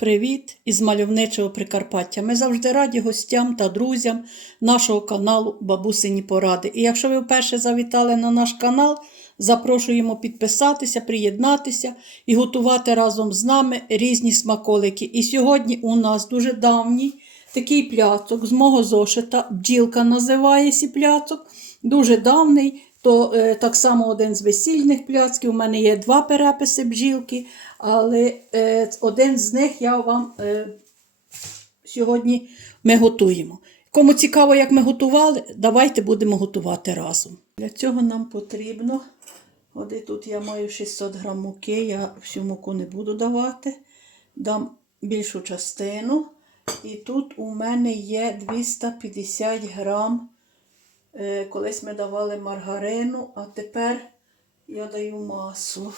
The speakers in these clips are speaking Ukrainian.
Привіт із мальовничого Прикарпаття. Ми завжди раді гостям та друзям нашого каналу Бабусині Поради. І якщо ви вперше завітали на наш канал, запрошуємо підписатися, приєднатися і готувати разом з нами різні смаколики. І сьогодні у нас дуже давній такий пляцок з мого зошита. Бджілка називається пляцок. Дуже давний. То е, так само один з весільних пляцків. У мене є два переписи бджілки, але е, один з них я вам е, сьогодні ми готуємо. Кому цікаво, як ми готували, давайте будемо готувати разом. Для цього нам потрібно, от тут я маю 600 грам муки, я всю муку не буду давати, дам більшу частину. І тут у мене є 250 грам. Е, Колись ми давали маргарину, а тепер я даю масло.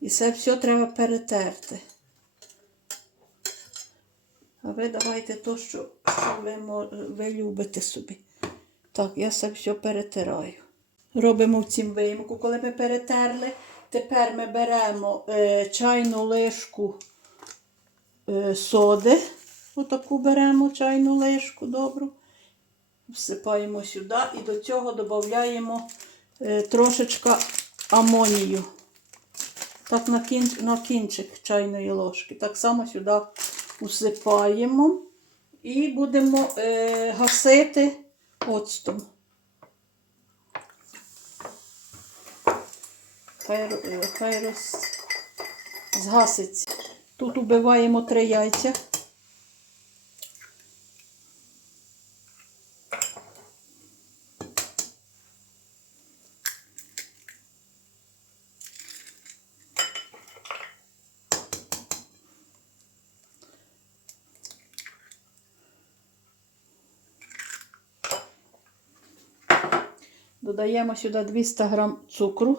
І це все треба перетерти. А ви давайте то, що, ви, ви любите собі. Так, я це все перетираю. Робимо в цім виймку. Коли ми перетерли, тепер ми беремо е, чайну лишку е, соди. Отаку беремо чайну лишку добру. Всипаємо сюди і до цього додаємо е, трошечка амонію. Так на, кін, на кінчик чайної ложки. Так само сюди усипаємо і будемо е, гасити оцтом. Хай, е, хай роз... згаситься. Тут убиваємо три яйця. Додаємо сюди 200 грам цукру.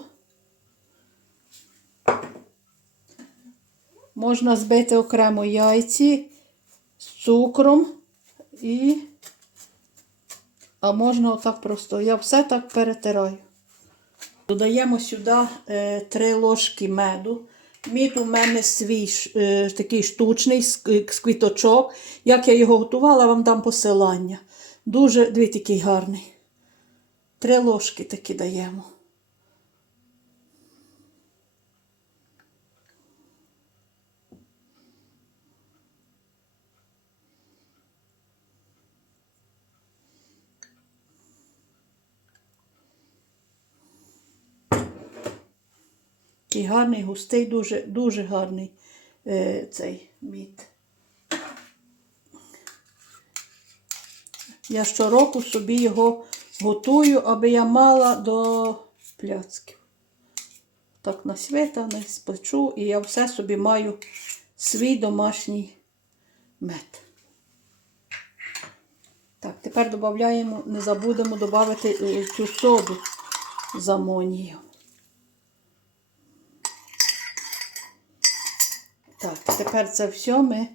Можна збити окремо яйці з цукром і. А можна отак просто. Я все так перетираю. Додаємо сюди е, 3 ложки меду. Мід у мене свій е, такий штучний з, к- з квіточок. Як я його готувала, вам дам посилання. Дуже дві такий гарний. Три ложки такі даємо. Такий гарний, густий, дуже, дуже гарний е, цей мід. Я щороку собі його готую, аби я мала до пляцків. Так на свята не спечу, і я все собі маю свій домашній мед. Так, тепер додаємо, не забудемо додати е, цю соду з амонією. Так, тепер це все ми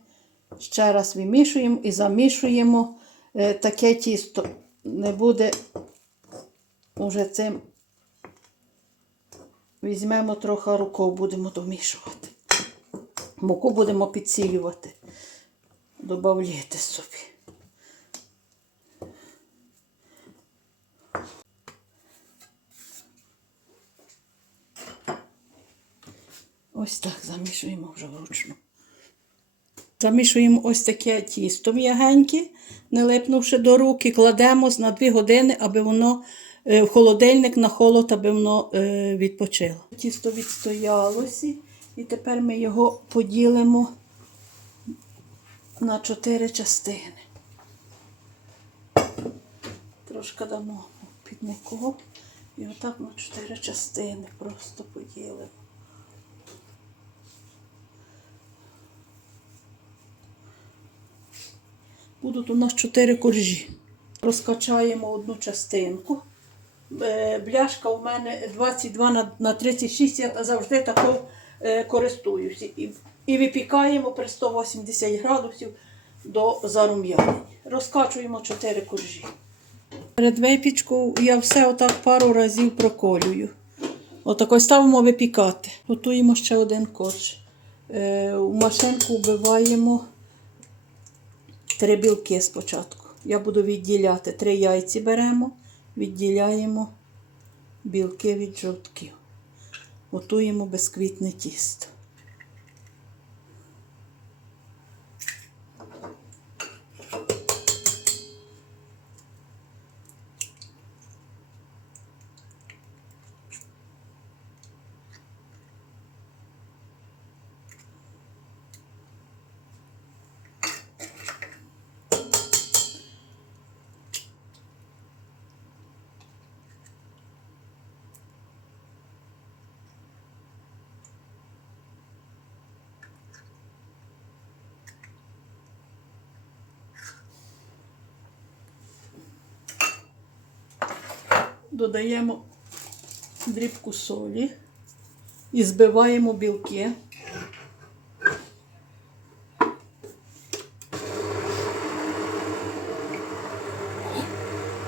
ще раз вимішуємо і замішуємо е, таке тісто. Не буде уже цим. Візьмемо трохи рукою, будемо домішувати. Муку будемо підсилювати, додавати собі. Ось так замішуємо вже вручну. Замішуємо ось таке тісто м'ягеньке, не липнувши до руки, кладемо на 2 години, аби воно в холодильник на холод, аби воно е, відпочило. Тісто відстоялося, і тепер ми його поділимо на 4 частини. Трошки дамо піднику і отак на 4 частини просто поділимо. Будуть у нас 4 коржі. Розкачаємо одну частинку. Е, Бляшка у мене 22 на, на 36, я завжди такою е, користуюся. І, і випікаємо при 180 градусів до зарум'янення. Розкачуємо 4 коржі. Перед випічкою я все отак пару разів проколюю. Отако ставимо випікати. Готуємо ще один корж. Е, У машинку вбиваємо три білки спочатку. Я буду відділяти три яйці беремо, відділяємо білки від жовтків. Готуємо безквітне тісто. Додаємо дрібку солі і збиваємо білки.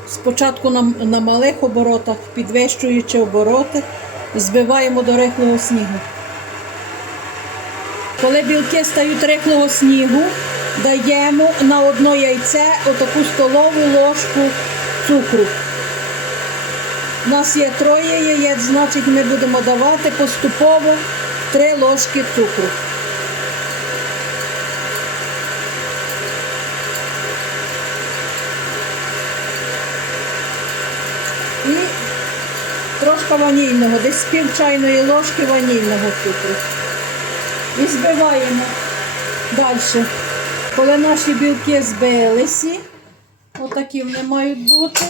Спочатку на, на малих оборотах, підвищуючи обороти, збиваємо до рихлого снігу. Коли білки стають рихлого снігу, даємо на одно яйце отаку столову ложку цукру. Нас є троє яєць, значить ми будемо давати поступово три ложки цукру. І трошки ванільного, десь пів чайної ложки ванільного цукру. І збиваємо далі. Коли наші білки збилися, отакі вони мають бути.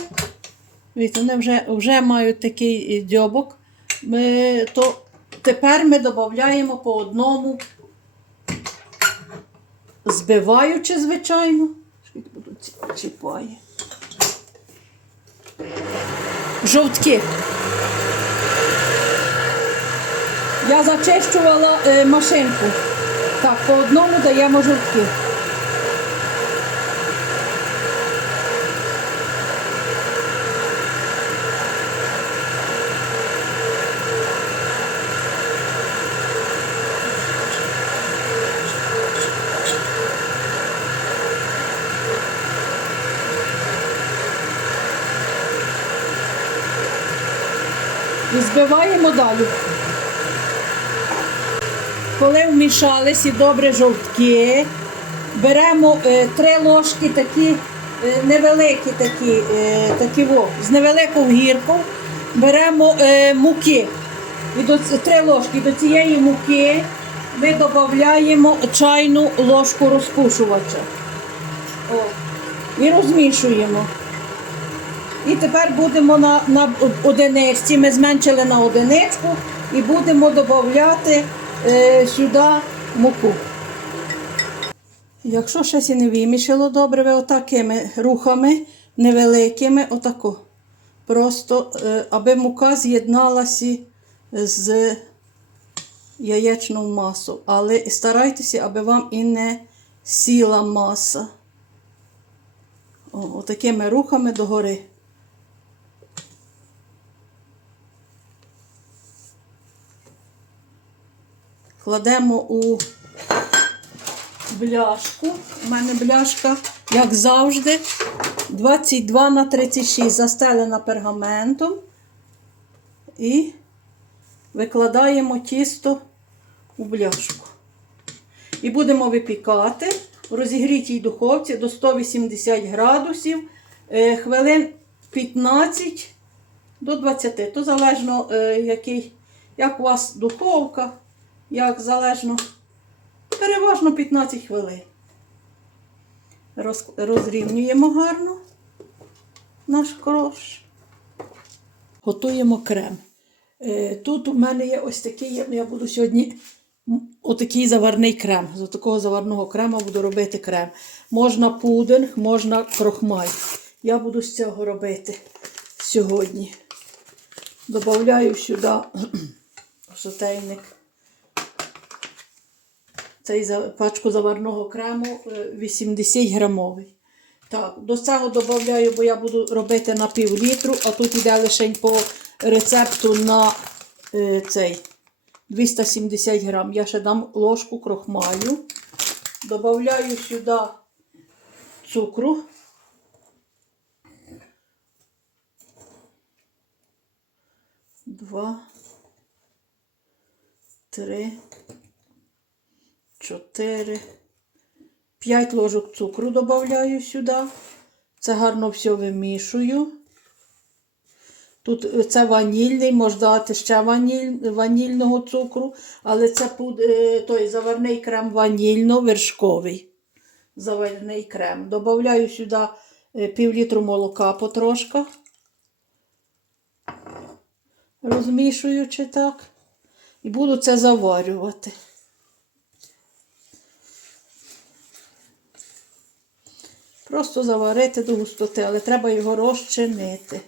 Дивіться, вони вже, вже мають такий е, дзьобок. Ми, то тепер ми додаємо по одному, збиваючи, звичайно. Чіпає. Жовтки. Я зачищувала е, машинку. Так, по одному даємо жовтки. І збиваємо далі. Коли вмішались і добре жовтки, беремо е, три ложки такі е, невеликі, такі, е, такі во, з невелику гірку, беремо е, муки. І до, три ложки до цієї муки ми додаємо чайну ложку розпушувача. О, і розмішуємо. І тепер будемо на, на одиничці. Ми зменшили на одиничку і будемо додати е, сюди муку. Якщо щось і не вимішало добре, ви отакими рухами невеликими, отако. Просто е, аби мука з'єдналася з яєчною масою. Але старайтеся, аби вам і не сіла маса. О, отакими рухами догори. Кладемо у бляшку. У мене бляшка, як завжди, 22 на 36 застелена пергаментом. І викладаємо тісто у бляшку. І будемо випікати в розігрітій духовці до 180 градусів е, хвилин 15 до 20. То залежно, е, який, як у вас духовка, як залежно. Переважно 15 хвилин. Розрівнюємо гарно наш крош. Готуємо крем. Е, Тут у мене є ось такий, я- буду сьогодні отакий заварний крем. З такого заварного крема буду робити крем. Можна пудинг, можна крохмаль. Я буду з цього робити сьогодні. Добавляю сюди сотейник цей пачку заварного крему е, 80 грамовий. Так, до цього додаю, бо я буду робити на пів літру, а тут іде лише по рецепту на е, цей 270 грам. Я ще дам ложку крохмалю. Добавляю сюди цукру. Два, три, чотири, п'ять ложок цукру додаю сюди. Це гарно все вимішую. Тут е, це ванільний, можна дати ще ваніль, ванільного цукру, але це е, той заварний крем ванільно-вершковий. Заварний крем. Добавляю сюди е, пів літру молока потрошка. Розмішуючи так. І буду це заварювати. Просто заварити до густоти, але треба його розчинити.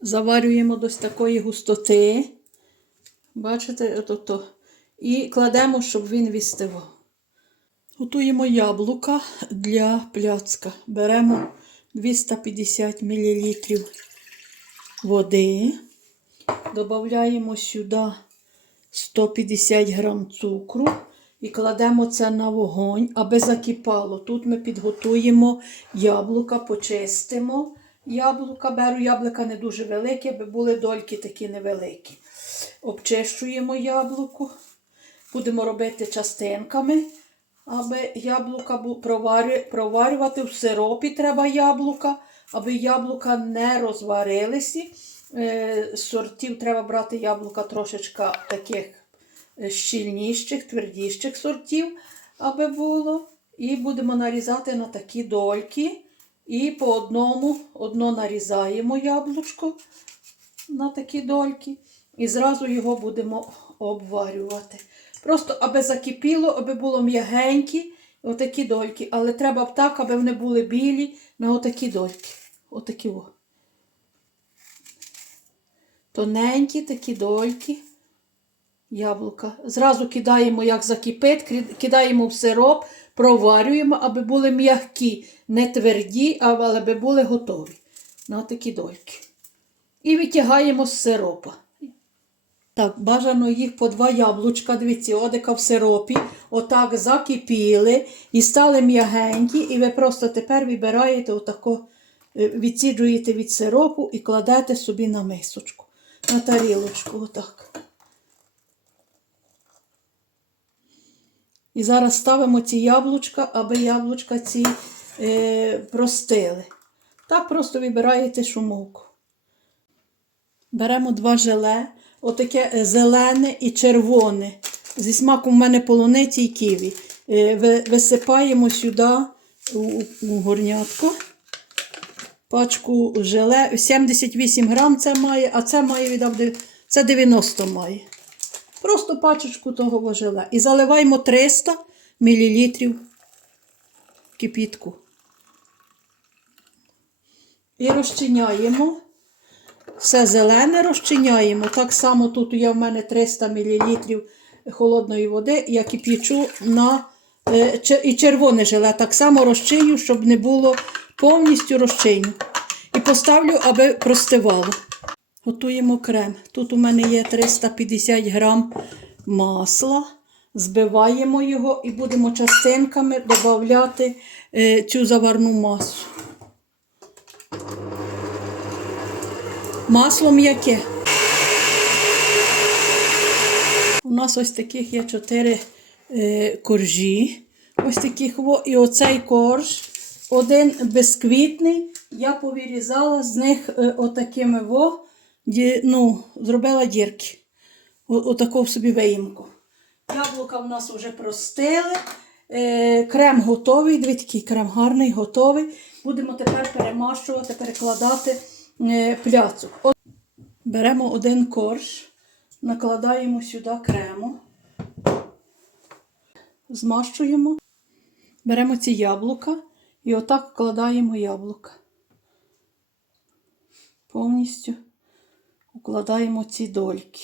Заварюємо до такої густоти. Бачите, ото. І кладемо, щоб він відстивав. Готуємо яблука для пляцка. Беремо 250 мл води. Додаємо сюди 150 грам цукру і кладемо це на вогонь, аби закипало. Тут ми підготуємо яблука, почистимо. Яблука беру яблука не дуже великі, аби були дольки такі невеликі. Обчищуємо яблуко. Будемо робити частинками, аби яблука проварювати в сиропі треба яблука, аби яблука не розварилися. Е, сортів треба брати яблука трошечка таких щільніших, твердіших сортів, аби було. І будемо нарізати на такі дольки. І по одному одно нарізаємо яблучко на такі дольки. І зразу його будемо обварювати. Просто аби закипіло, аби було м'ягенькі, отакі дольки. Але треба б так, аби вони були білі на отакі дольки. Отакі о. Тоненькі такі дольки. Яблука. Зразу кидаємо, як закипить, кидаємо в сироп, проварюємо, аби були м'які, не тверді, але аби були готові. На такі дольки. І витягаємо з сиропа. Так, бажано їх по два яблучка, дивіться, одика в сиропі, отак закипіли і стали м'ягенькі, і ви просто тепер вибираєте отако, е, відсіджуєте від сиропу і кладете собі на мисочку, на тарілочку, отак. І зараз ставимо ці яблучка, аби яблучка ці е, простили. Так просто вибираєте шумовку. Беремо два желе, отаке е, зелене і червоне. Зі смаком в мене полуниці і ківі. Е, Висипаємо сюди у, у горнятко. Пачку желе. 78 грам це має, а це має віддав, це 90 має. Просто пачечку того желе. І заливаємо 300 мл кипітку. І розчиняємо. Все зелене розчиняємо. Так само тут є в мене 300 мл холодної води. Я кип'ячу на е, і червоне желе. Так само розчиню, щоб не було повністю розчиню. І поставлю, аби простивало. Готуємо крем. Тут у мене є 350 грам масла. Збиваємо його і будемо частинками додати е, цю заварну масу. Масло м'яке. У нас ось таких є чотири е, коржі. Ось таких. І оцей корж, один безквітний, я повирізала з них е, отакими во, ді, ну, зробила дірки. Отаку собі виїмку. Яблука в нас вже простили. Е, крем готовий. Дивіться, який крем гарний, готовий. Будемо тепер перемащувати, перекладати е, пляцу. От Беремо один корж, накладаємо сюди крему, змащуємо, беремо ці яблука і отак вкладаємо яблука. Повністю укладаємо ці дольки.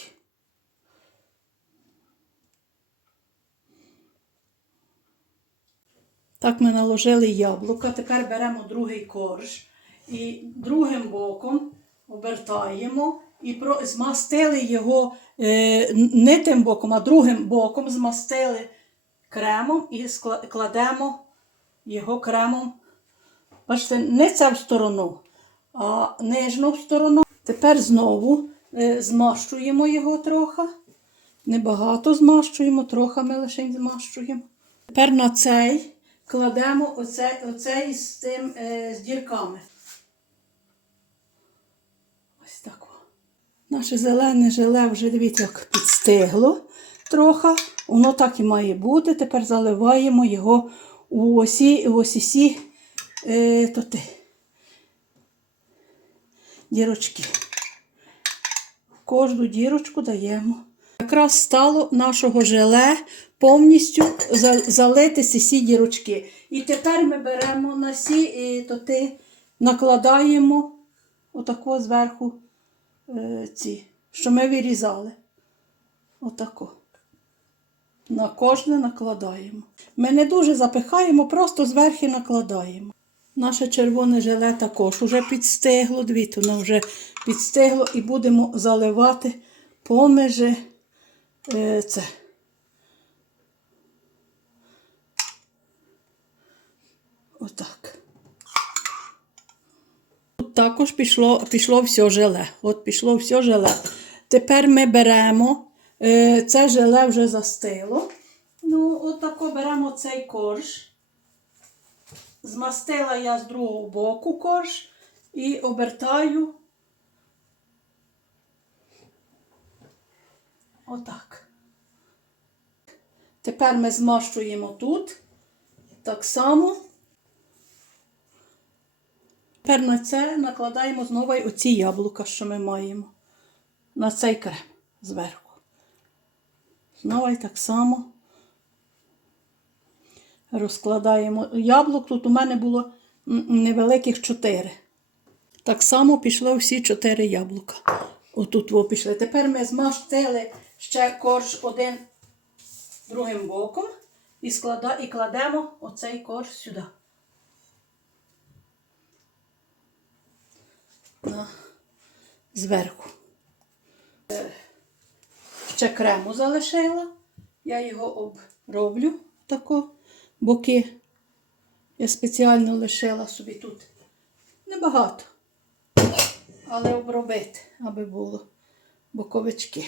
Так ми наложили яблука. Тепер беремо другий корж і другим боком обертаємо і змастили його е, не тим боком, а другим боком змастили кремом і кладемо його кремом. Бачите, не цю сторону, а нижню сторону. Тепер знову е, змащуємо його трохи. Небагато змащуємо, трохи ми лише змащуємо. Тепер на цей кладемо оцей, оцей з тим е, з дірками. Ось так. Наше зелене желе вже дивіться, як підстигло трохи. Воно так і має бути. Тепер заливаємо його у осі, в осісі е, то ти, дірочки. В кожну дірочку даємо. Якраз стало нашого желе повністю за- залитися всі дірочки. І тепер ми беремо на сі, і то ти накладаємо отако зверху е, ці, що ми вирізали. Отако. На кожне накладаємо. Ми не дуже запихаємо, просто зверху накладаємо. Наше червоне желе також вже підстигло, дивіться, воно вже підстигло і будемо заливати поміж е, це. Отак. Тут також пішло, пішло все желе. От пішло все желе. Тепер ми беремо, е, це желе вже застило. Ну, отако беремо цей корж. Змастила я з другого боку корж і обертаю отак. Тепер ми змащуємо тут так само. Тепер на це накладаємо знову оці яблука, що ми маємо. На цей крем зверху. Знову так само розкладаємо. Яблук тут у мене було невеликих чотири. Так само пішло всі чотири яблука. Отут во пішли. Тепер ми змастили ще корж один другим боком і, склада, і кладемо оцей корж сюди. На, зверху. Е, Ще крему залишила. Я його оброблю тако боки. Я спеціально лишила собі тут. Небагато. Але обробити, аби було боковички.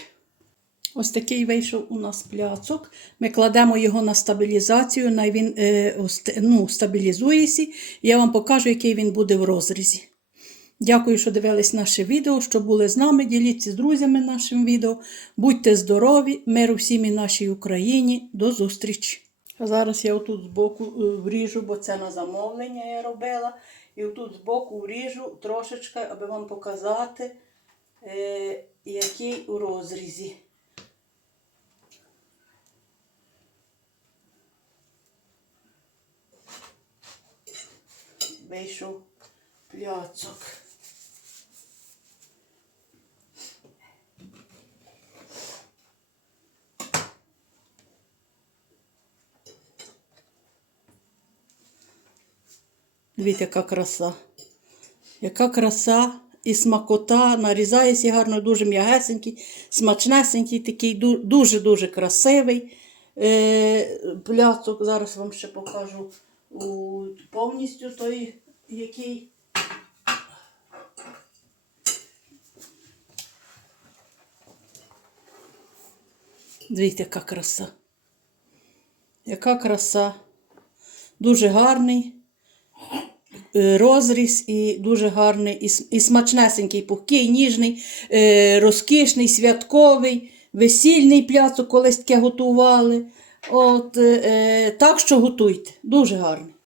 Ось такий вийшов у нас пляцок. Ми кладемо його на стабілізацію, най він е, ну, стабілізується. Я вам покажу, який він буде в розрізі. Дякую, що дивились наше відео, що були з нами. Діліться з друзями нашим відео. Будьте здорові, миру всім і нашій Україні. До зустрічі! Зараз я отут збоку е, вріжу, бо це на замовлення я робила. І отут збоку вріжу трошечки, аби вам показати, е, який у розрізі. Вийшов пляцок. Дивіться, яка краса. Яка краса і смакота, нарізається гарно, дуже м'ягесенький, смачнесенький, такий дуже-дуже красивий е, пляцок. Зараз вам ще покажу повністю той, який. Дивіться, яка краса. Яка краса. Дуже гарний розріз і дуже гарний, і, смачнесенький, пухкий, ніжний, е, розкішний, святковий, весільний пляцок колись таке готували. От, е, е, так що готуйте. Дуже гарний.